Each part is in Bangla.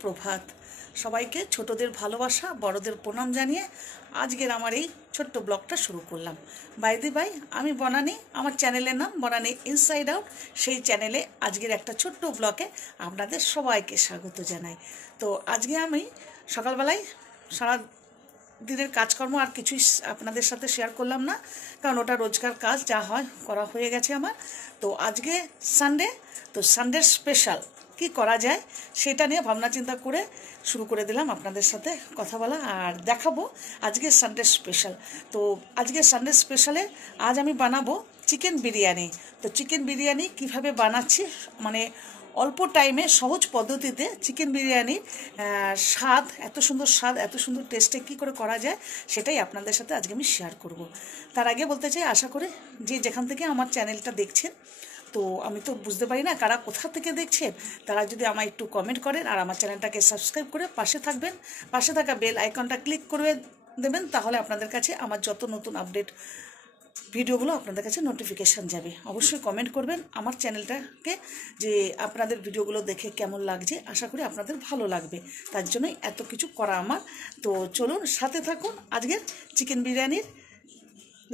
সুপ্রভাত। সবাইকে ছোটদের ভালোবাসা, বড়দের প্রণাম জানিয়ে আজকের আমার এই ছোট্ট ব্লগটা শুরু করলাম। বাই দি বাই, আমি বনানী, আমার চ্যানেলের নাম বনানী ইনসাইড আউট। সেই চ্যানেলে আজকের একটা ছোট্ট ব্লগে আপনাদের সবাইকে স্বাগত জানাই। তো আজকে আমি সকালবেলায় সারা দিনের কাজকর্ম আর কিছুই আপনাদের সাথে শেয়ার করলাম না, কারণ ওটা রোজকার কাজ যা হয় করা হয়ে গেছে আমার। তো আজকে সানডে, তো সানডে স্পেশাল কি করা যায় সেটা নিয়ে ভাবনা চিন্তা করে শুরু করে দিলাম আপনাদের সাথে কথা বলা আর দেখাবো আজকে সানডে স্পেশাল। তো আজকে সানডে স্পেশালে আজ আমি বানাবো চিকেন বিরিয়ানি। তো চিকেন বিরিয়ানি কিভাবে বানাচ্ছি, মানে অল্প টাইমে সহজ পদ্ধতিতে চিকেন বিরিয়ানির স্বাদ, এত সুন্দর স্বাদ, এত সুন্দর টেস্টে কী করে করা যায় সেটাই আপনাদের সাথে আজকে আমি শেয়ার করব। তার আগে বলতে চাই, আশা করে যে যেখান থেকে আমার চ্যানেলটা দেখছেন, তো আমি তো বুঝতে পারি না কারা কোথা থেকে দেখছেন, তারা যদি আমায় একটু কমেন্ট করেন আর আমার চ্যানেলটাকে সাবস্ক্রাইব করে পাশে থাকবেন, পাশে থাকা বেল আইকনটা ক্লিক করে দেবেন, তাহলে আপনাদের কাছে আমার যত নতুন আপডেট ভিডিওগুলো আপনাদের কাছে নোটিফিকেশান যাবে। অবশ্যই কমেন্ট করবেন আমার চ্যানেলটাকে, যে আপনাদের ভিডিওগুলো দেখে কেমন লাগছে। আশা করি আপনাদের ভালো লাগবে, তার জন্যই এত কিছু করা আমার। তো চলুন সাথে থাকুন আজকের চিকেন বিরিয়ানির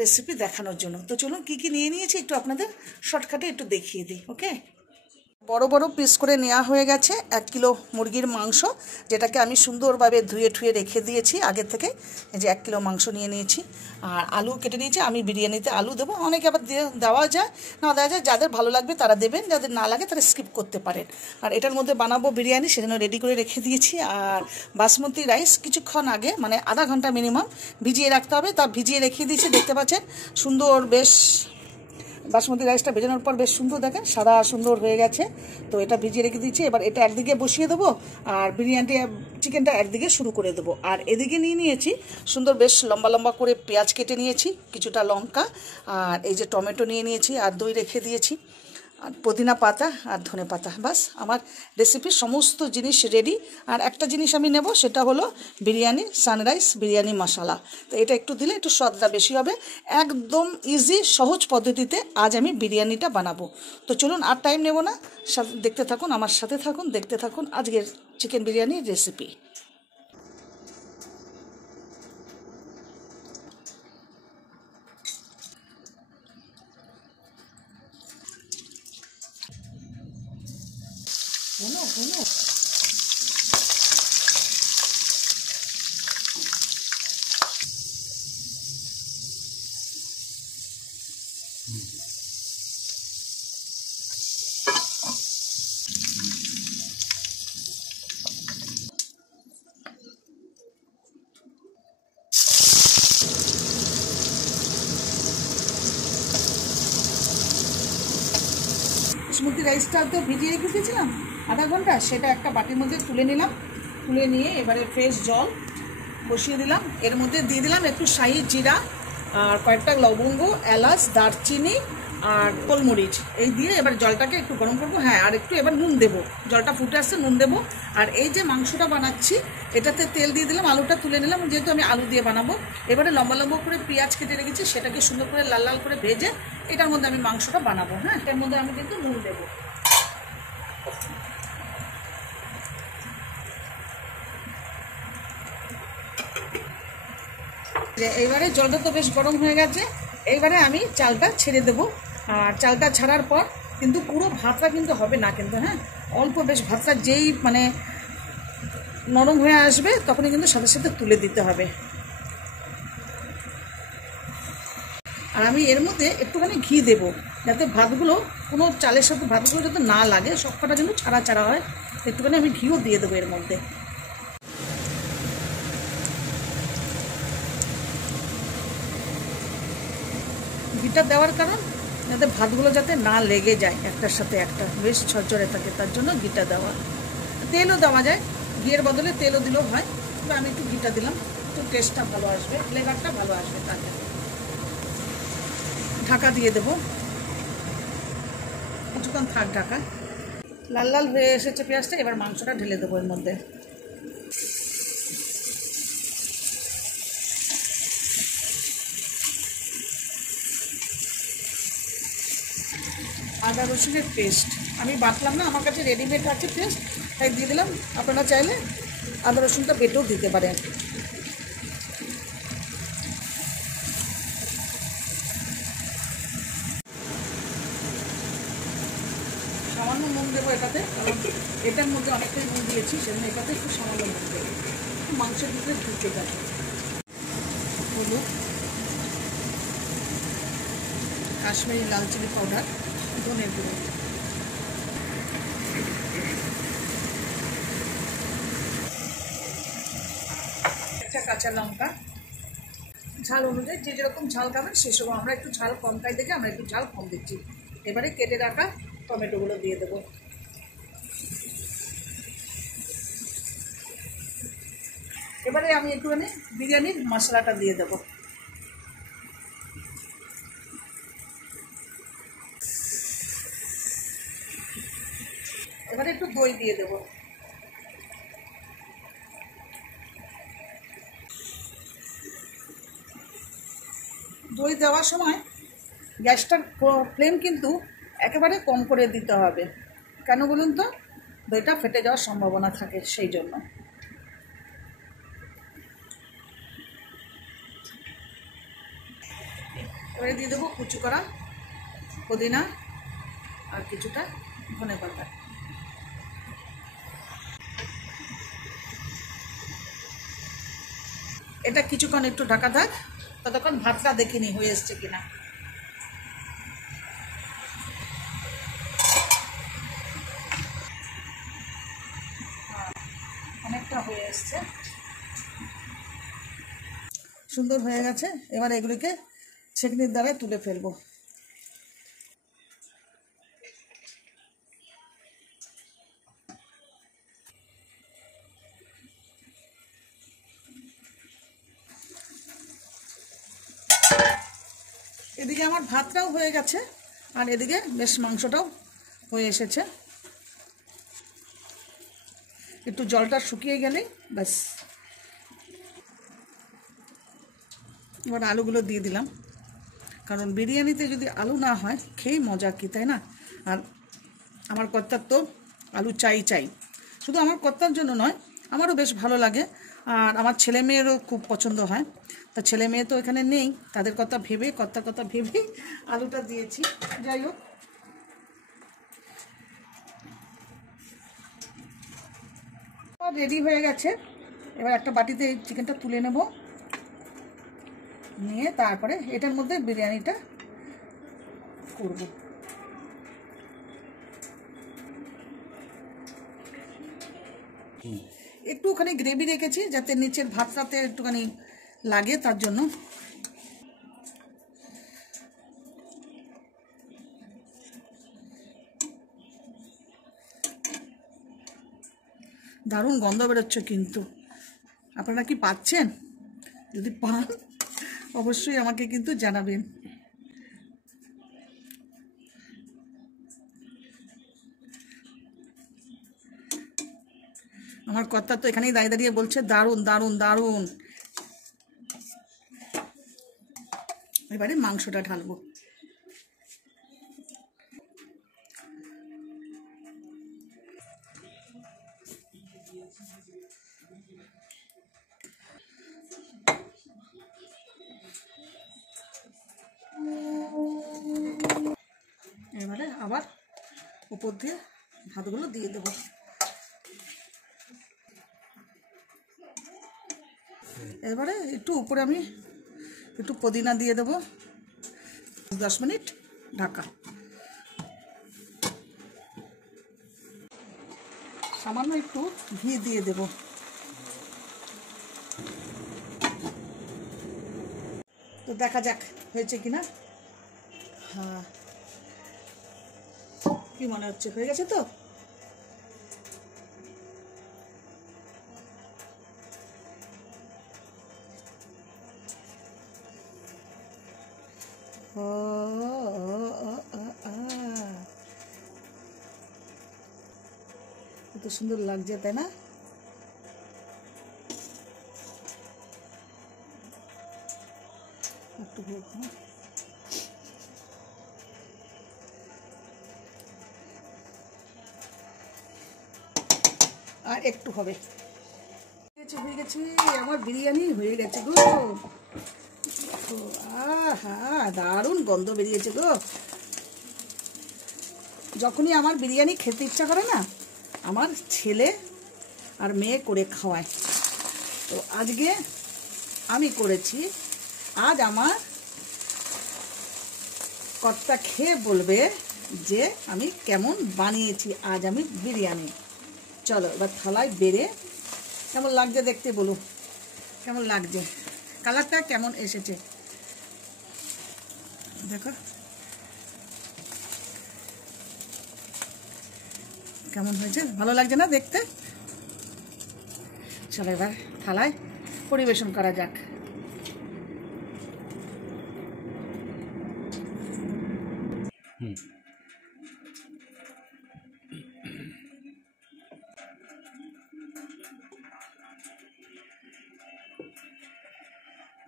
রেসিপি দেখানোর জন্য। তো চলুন কী কী নিয়ে নিয়েছি একটু আপনাদের শর্টকাটে একটু দেখিয়ে দিই। ওকে, বড় বড় পিস করে নেওয়া হয়ে গেছে 1 কিলো মুরগির মাংস, যেটাকে আমি সুন্দরভাবে ধুয়ে ঠুয়ে রেখে দিয়েছি আগে থেকে। এই যে 1 কিলো মাংস নিয়ে নিয়েছি। আর আলু কেটে নিয়েছি, আমি বিরিয়ানিতে আলু দেবো, অনেকে আবার দেওয়া যায় না দেওয়া যায়, যাদের ভালো লাগবে তারা দেবেন, যাদের না লাগে তারা স্কিপ করতে পারেন। আর এটার মধ্যে বানাবো বিরিয়ানি, সেজন্য রেডি করে রেখে দিয়েছি। আর বাসমতি রাইস কিছুক্ষণ আগে, মানে আধা ঘন্টা মিনিমাম ভিজিয়ে রাখতে হবে, তা ভিজিয়ে রেখে দিয়েছি। দেখতে পাচ্ছেন সুন্দর, বেশ বাসমতি রাইসটা ভেজানোর পর বেশ সুন্দর, দেখেন সাদা সুন্দর হয়ে গেছে। তো এটা ভিজিয়ে রেখে দিচ্ছি। এবার এটা একদিকে বসিয়ে দেবো আর চিকেনটা একদিকে শুরু করে দেবো। আর এদিকে নিয়ে নিয়েছি সুন্দর বেশ লম্বা লম্বা করে পেঁয়াজ কেটে নিয়েছি, কিছুটা লঙ্কা, আর এই যে টমেটো নিয়ে নিয়েছি, আর দই রেখে দিয়েছি, আর পুদিনা পাতা আর ধনে পাতা। বাস, আমার রেসিপির সমস্ত জিনিস রেডি। আর একটা জিনিস আমি নেব, সেটা হলো বিরিয়ানি সানরাইস বিরিয়ানি মশলা। তো এটা একটু দিলে একটু স্বাদটা বেশি হবে। একদম ইজি সহজ পদ্ধতিতে আজ আমি বিরিয়ানিটা বানাবো। তো চলুন আর টাইম নেব না, দেখতে থাকুন, আমার সাথে থাকুন, দেখতে থাকুন আজকের চিকেন বিরিয়ানির রেসিপি। বাসমতি রাইসটা তো ভিজিয়ে রেখে দিয়েছিলাম আধা ঘন্টা, সেটা একটা বাটির মধ্যে তুলে নিলাম। তুলে নিয়ে এবারে ফ্রেশ জল বসিয়ে দিলাম। এর মধ্যে দিয়ে দিলাম একটু শাহি জিরা আর কয়েকটা লবঙ্গ, এলাচ, দারচিনি আর গোলমরিচ, এই দিয়ে এবার জলটাকে একটু গরম করবো। হ্যাঁ, আর একটু এবার নুন দেবো, জলটা ফুটে আসছে নুন দেবো। আর এই যে মাংসটা বানাচ্ছি এটাতে তেল দিয়ে দিলাম, আলুটা তুলে নিলাম, যেহেতু আমি আলু দিয়ে বানাবো। এবারে লম্বা লম্বা করে পেঁয়াজ কেটে রেখেছি, সেটাকে সুন্দর করে লাল লাল করে ভেজে এটার মধ্যে আমি মাংসটা বানাবো। হ্যাঁ, এর মধ্যে আমি কিন্তু নুন দেবো। এইবারে জলটা তো বেশ গরম হয়ে গেছে, এইবারে আমি চালটা ছেড়ে দেবো। আর চালটা ছাড়ার পর কিন্তু পুরো ভাতটা কিন্তু হবে না কিন্তু, হ্যাঁ, অল্প বেশ ভাতটা যেই মানে নরম হয়ে আসবে তখনই কিন্তু সাথে সাথে তুলে দিতে হবে। আর আমি এর মধ্যে একটুখানি ঘি দেবো, যাতে ভাতগুলো কোনো চালের সাথে ভাতগুলো যাতে না লাগে, সবকটা যেন ছাড়া ছাড়া হয়। একটুখানি আমি ঘিও দিয়ে দেবো এর মধ্যে। ঘিটা দেওয়ার কারণ যাতে ভাতগুলো যাতে না লেগে যায় একটার সাথে একটা, বেশ ঝরঝরে থাকে, তার জন্য ঘিটা দেওয়া। তেলও দেওয়া যায়, ঘিয়ের বদলে তেলও দিলেও হয়, তবে আমি একটু ঘিটা দিলাম, একটু টেস্টটা ভালো আসবে, ফ্লেভারটা ভালো আসবে। তাতে ঢাকা দিয়ে দেবো, কিছুক্ষণ থাক ঢাকা। লাল লাল হয়ে এসেছে পেঁয়াজটা, এবার মাংসটা ঢেলে দেবো এর মধ্যে। আদা রসুনের পেস্ট আমি বাটলাম না, আমার কাছে রেডিমেড আছে পেস্ট, তাই দিয়ে দিলাম। আপনারা চাইলে আদা রসুনটা বেটেও দিতে পারেন। সামান্য নুন দেবো এটাতে, কারণ এটার মধ্যে অনেকটাই নুন দিয়েছি, সেজন্য এটাতে একটু সামান্য নুন দেবো, মাংসের ভিতরে ঢুকে যাবে। হলুদ, কাশ্মীরি লাল চিলি পাউডার, ধনের গুঁড়ো, একটা কাঁচা লঙ্কা, ঝাল অনুযায়ী যে যেরকম ঝাল খাবেন সেসব। আমরা একটু ঝাল কম খাই দেখে আমরা একটু ঝাল কম দিচ্ছি। এবারে কেটে রাখা টমেটোগুলো দিয়ে দেবো। এবারে আমি একটুখানি বিরিয়ানির মশলাটা দিয়ে দেবো। এবারে একটু দই দিয়ে দেবো। দই দেওয়ার সময় গ্যাসটার ফ্লেম কিন্তু একেবারে কম করে দিতে হবে। কেন বলুন তো? দইটা ফেটে যাওয়ার সম্ভাবনা থাকে, সেই জন্য। এবারে দিয়ে দেবো কুচি করা পুদিনা আর কিছুটা ধনেপাতা। এটা কিছুক্ষণ একটু ঢাকা থাক, ততক্ষণ ভাতটা দেখিনি হয়ে এসছে কিনা। অনেকটা হয়ে এসছে, সুন্দর হয়ে গেছে। এবার এগুলিকে ছেঁকনির দ্বারা তুলে ফেলবো। এদিকে আমার ভাতটাও হয়ে গেছে, আর এদিকে বেশ মাংসটাও হয়ে এসেছে। একটু জলটা শুকিয়ে গেলেই ব্যাস। এবার আলুগুলো দিয়ে দিলাম, কারণ বিরিয়ানিতে যদি আলু না হয় খেয়ে মজা কি, তাই না? আর আমার কর্তার তো আলু চাই চাই। শুধু আমার কর্তার জন্য নয়, আমারও বেশ ভালো লাগে, আর আমার ছেলে মেয়েরও খুব পছন্দ হয়। তা ছেলে মেয়ে তো এখানে নেই, তাদের কথা ভেবে, কর্তার কথা ভেবেই আলুটা দিয়েছি। যাই হোক, রেডি হয়ে গেছে। এবার একটা বাটিতে এই চিকেনটা তুলে নেব, নিয়ে তারপরে এটার মধ্যে বিরিয়ানিটা করব। একটুখানি গ্রেভি রেখেছি যাতে নিচের ভাতটাতে একটুখানি লাগে, তার জন্য। দারুণ গন্ধ বেরোচ্ছে কিন্তু, আপনারা কি পাচ্ছেন? যদি পান অবশ্যই আমাকে কিন্তু জানাবেন। আমার কর্তা তো এখানেই দাঁড়িয়ে দাঁড়িয়ে বলছে দারুণ দারুণ দারুণ। এবারে মাংসটা ঢালবো। এবারে আবার উপর দিয়ে ভাতগুলো দিয়ে দেবো। এবারে একটু উপরে আমি একটু পুদিনা দিয়ে দেবো। 10 মিনিট ঢাকা। সামান্য একটু ঘি দিয়ে দেব। তো দেখা যাক হয়েছে কিনা। হ্যাঁ, কি মনে হচ্ছে হয়ে গেছে তো? কত সুন্দর লাগছে, তাই না? একটু একটু হবে। হয়ে গেছে আমার বিরিয়ানি, হয়ে গেছে গো। আহা, দারুণ গন্ধ বেরিয়েছে গো। যখনই আমার বিরিয়ানি খেতে ইচ্ছা করে না, আমার ছেলে আর মেয়ে করে খাওয়ায়। তো আজকে আমি করেছি। আজ আমার কর্তা খেয়ে বলবে যে আমি কেমন বানিয়েছি আজ আমি বিরিয়ানি। চলো এবার থালায় বেড়ে কেমন লাগছে দেখতে বলুন, কেমন লাগছে, কালারটা কেমন এসেছে দেখো, কেমন হয়েছে, ভালো লাগছে না দেখতে? চলো এবার থালায় পরিবেশন করা যাক।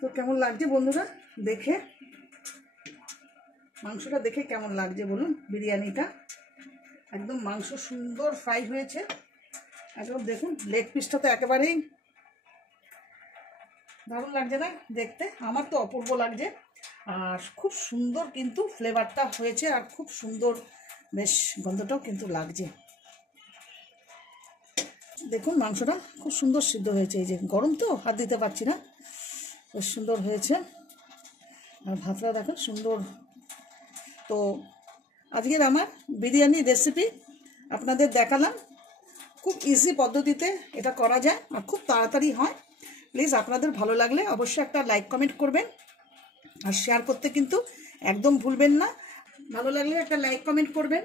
তো কেমন লাগছে বন্ধুরা দেখে, মাংসটা দেখে কেমন লাগছে বলুন? বিরিয়ানিটা একদম মাংস সুন্দর ফ্রাই হয়েছে একদম। দেখুন লেগ পিসটা তো একেবারেই দারুণ লাগছে না দেখতে? আমার তো অপূর্ব লাগছে। আর খুব সুন্দর কিন্তু ফ্লেভারটা হয়েছে, আর খুব সুন্দর বেশ গন্ধটাও কিন্তু লাগছে। দেখুন মাংসটা খুব সুন্দর সিদ্ধ হয়েছে। এই যে গরম তো হাত দিতে পারছি না, বেশ সুন্দর হয়েছে। আর ভাতটা দেখো সুন্দর। তো আজকের আমার বিরিয়ানি রেসিপি আপনাদের দেখালাম। খুব ইজি পদ্ধতিতে এটা করা যায় আর খুব তাড়াতাড়ি হয়। প্লিজ আপনাদের ভালো লাগলে অবশ্যই একটা লাইক কমেন্ট করবেন আর শেয়ার করতে কিন্তু একদম ভুলবেন না। ভালো লাগলে একটা লাইক কমেন্ট করবেন।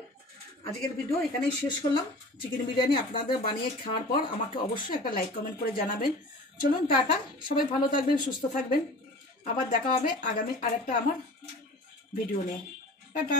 আজকের ভিডিও এখানেই শেষ করলাম। চিকেন বিরিয়ানি আপনাদের বানিয়ে খাওয়ার পর আমাকে অবশ্যই একটা লাইক কমেন্ট করে জানাবেন। চলুন টাটা, সবাই ভালো থাকবেন, সুস্থ থাকবেন। আবার দেখা হবে আগামী আরেকটা আমার ভিডিও নিয়ে। টাটা।